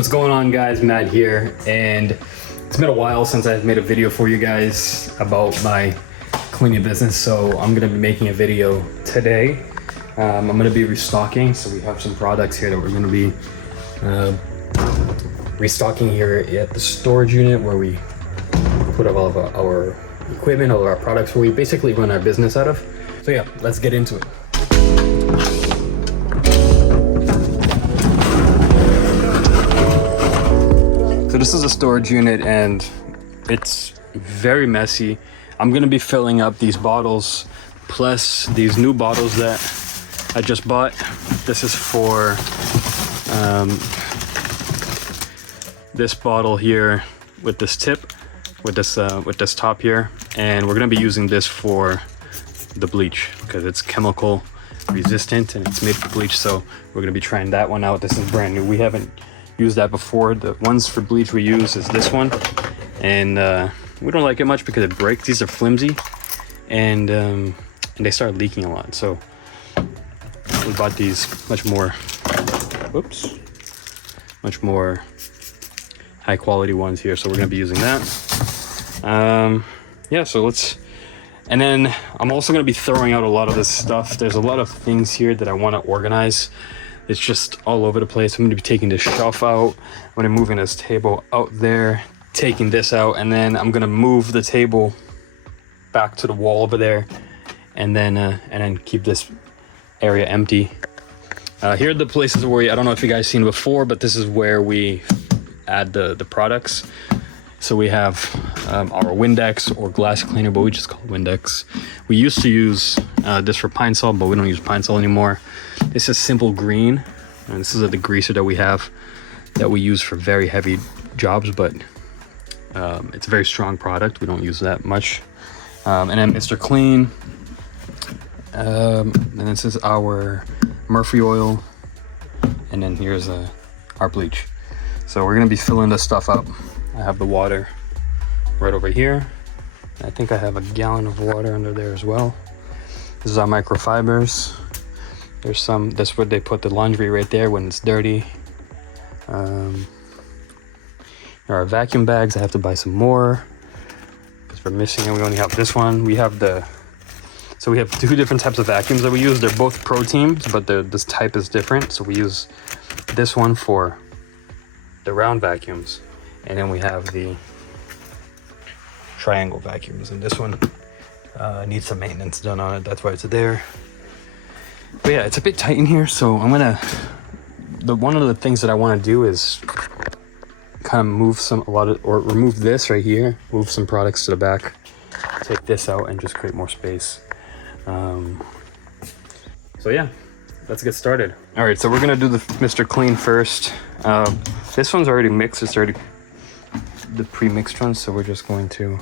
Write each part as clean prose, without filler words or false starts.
What's going on, guys? Matt here, and it's been a while since I've made a video for you guys about my cleaning business, so I'm gonna be making a video today. I'm gonna be restocking, so we have some products here that we're gonna be restocking here at the storage unit where we put all of our equipment, all of our products, where we basically run our business out of. So yeah, let's get into it. So this is a storage unit and it's very messy. I'm gonna be filling up these bottles plus these new bottles that I just bought. This is for this bottle here with this tip, with this top here, and we're gonna be using this for the bleach because it's chemical resistant and it's made for bleach. So we're gonna be trying that one out. This is brand new. We haven't used that before. The ones for bleach we use is this one, and we don't like it much because it breaks. These are flimsy, and they start leaking a lot. So we bought these much more high quality ones here. So we're gonna be using that. Yeah, so let's. And then I'm also gonna be throwing out a lot of this stuff. There's a lot of things here that I want to organize. It's just all over the place. I'm gonna be taking this shelf out. I'm gonna move this table out there, taking this out, and then I'm gonna move the table back to the wall over there, and then keep this area empty. Here are the places where I don't know if you guys seen before, but this is where we add the products. So we have our Windex or glass cleaner, but we just call it Windex. We used to use this for Pine Sol, but we don't use Pine Sol anymore. This is Simple Green, and this is the degreaser that we have that we use for very heavy jobs, but it's a very strong product. We don't use that much. And then Mr. Clean, and this is our Murphy oil, and then here's our bleach. So we're gonna be filling this stuff up. I have the water right over here. I think I have a gallon of water under there as well. This is our microfibers. There's some, that's where they put the laundry right there when it's dirty. There are vacuum bags. I have to buy some more because we're missing it. We only have this one. We have so we have two different types of vacuums that we use. They're both Pro Teams, but this type is different. So we use this one for the round vacuums, and then we have the triangle vacuums, and this one needs some maintenance done on it. That's why it's there. But yeah, it's a bit tight in here, so I'm gonna. One of the things that I want to do is kind of move or remove this right here, move some products to the back, take this out, and just create more space. So yeah, let's get started. All right, so we're gonna do the Mr. Clean first. This one's already mixed. It's already the pre-mixed one, so we're just going to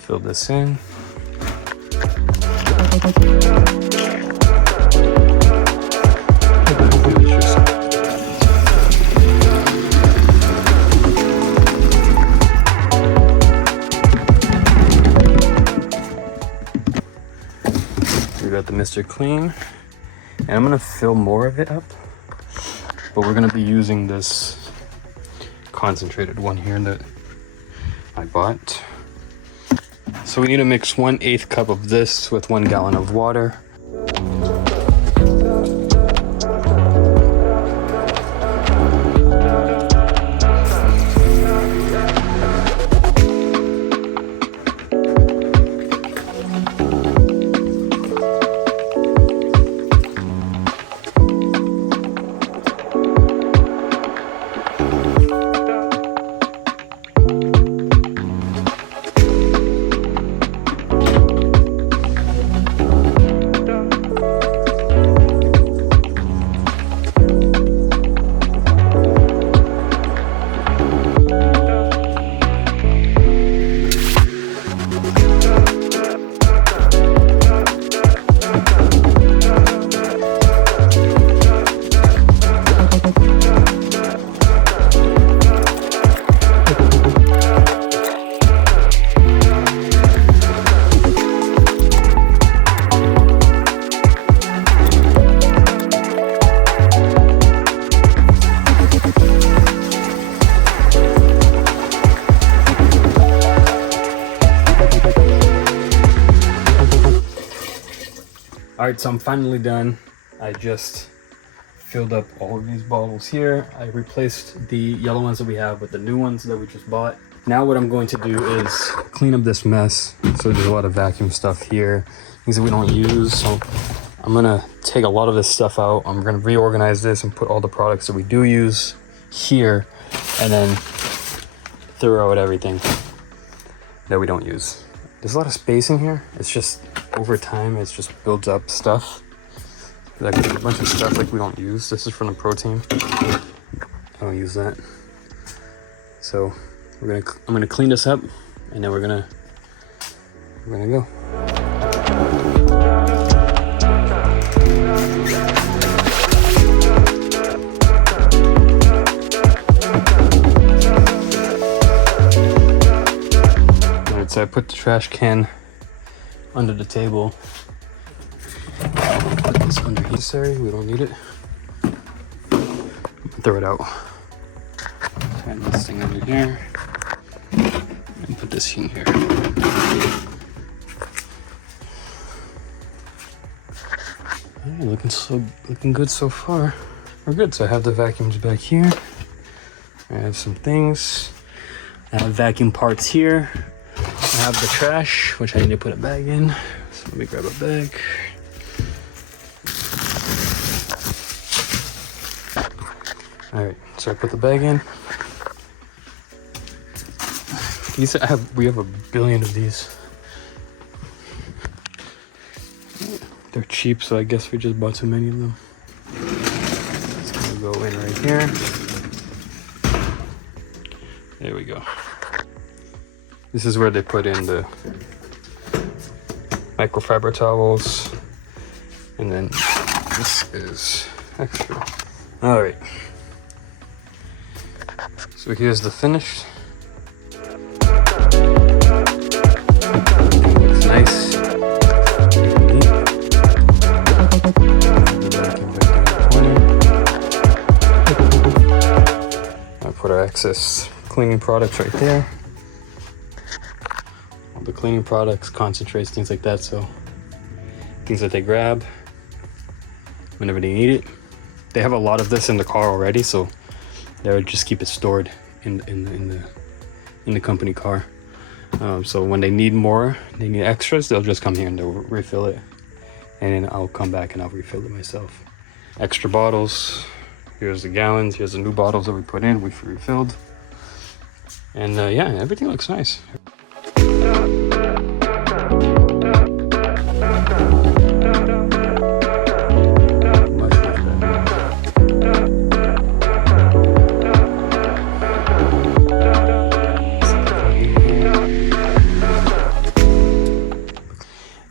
fill this in. We got the Mr. Clean, and I'm gonna fill more of it up, but we're gonna be using this concentrated one here that I bought. So we need to mix 1/8 cup of this with 1 gallon of water. All right, so I'm finally done. I just filled up all of these bottles here. I replaced the yellow ones that we have with the new ones that we just bought. Now what I'm going to do is clean up this mess. So there's a lot of vacuum stuff here, things that we don't use. So I'm gonna take a lot of this stuff out. I'm gonna reorganize this and put all the products that we do use here, and then throw out everything that we don't use. There's a lot of space in here. It's just over time, it's just builds up stuff. Like a bunch of stuff like we don't use. This is from the protein. I don't use that. So I'm gonna clean this up, and then we're gonna go. Alright, so I put the trash can under the table. Put this under here. Sorry, we don't need it. Throw it out. Turn this thing under here. And put this in here. Alright, looking good so far. We're good. So I have the vacuums back here. I have some things. I have vacuum parts here. I have the trash, which I need to put a bag in. So let me grab a bag. All right, so I put the bag in. These we have a billion of these. They're cheap, so I guess we just bought too many of them. It's gonna go in right here. There we go. This is where they put in the microfiber towels, and then this is extra. All right. So here's the finished. Looks nice. I'll put our excess cleaning products right there. All the cleaning products, concentrates, things like that. So things that they grab whenever they need it. They have a lot of this in the car already, so they would just keep it stored in the company car. So when they need more, they need extras, they'll just come here and they'll refill it, and then I'll come back and I'll refill it myself. Extra bottles. Here's the gallons. Here's the new bottles that we put in. We've refilled, and yeah, everything looks nice.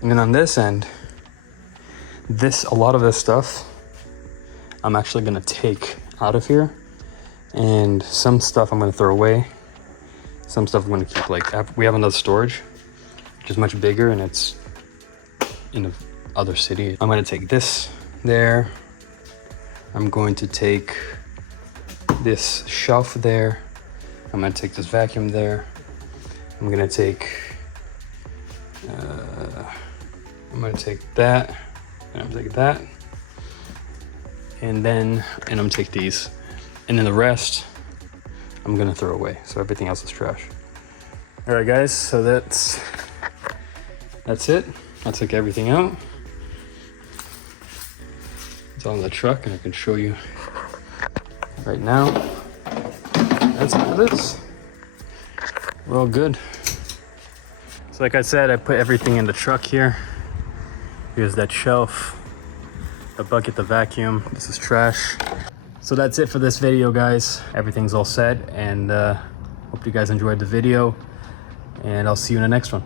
And then on this end, a lot of this stuff, I'm actually gonna take out of here, and some stuff I'm gonna throw away. Some stuff I'm gonna keep. Like we have another storage, which is much bigger, and it's in the other city. I'm gonna take this there. I'm going to take this shelf there. I'm gonna take this vacuum there. I'm gonna take that, and I'm gonna take that, and I'm gonna take these, and then the rest I'm gonna throw away. So everything else is trash. All right, guys. So that's it. I took everything out. It's all in the truck, and I can show you right now. That's it for this. We're all good. So like I said, I put everything in the truck here. Here's that shelf, the bucket, the vacuum. This is trash. So that's it for this video, guys. Everything's all set, and hope you guys enjoyed the video, and I'll see you in the next one.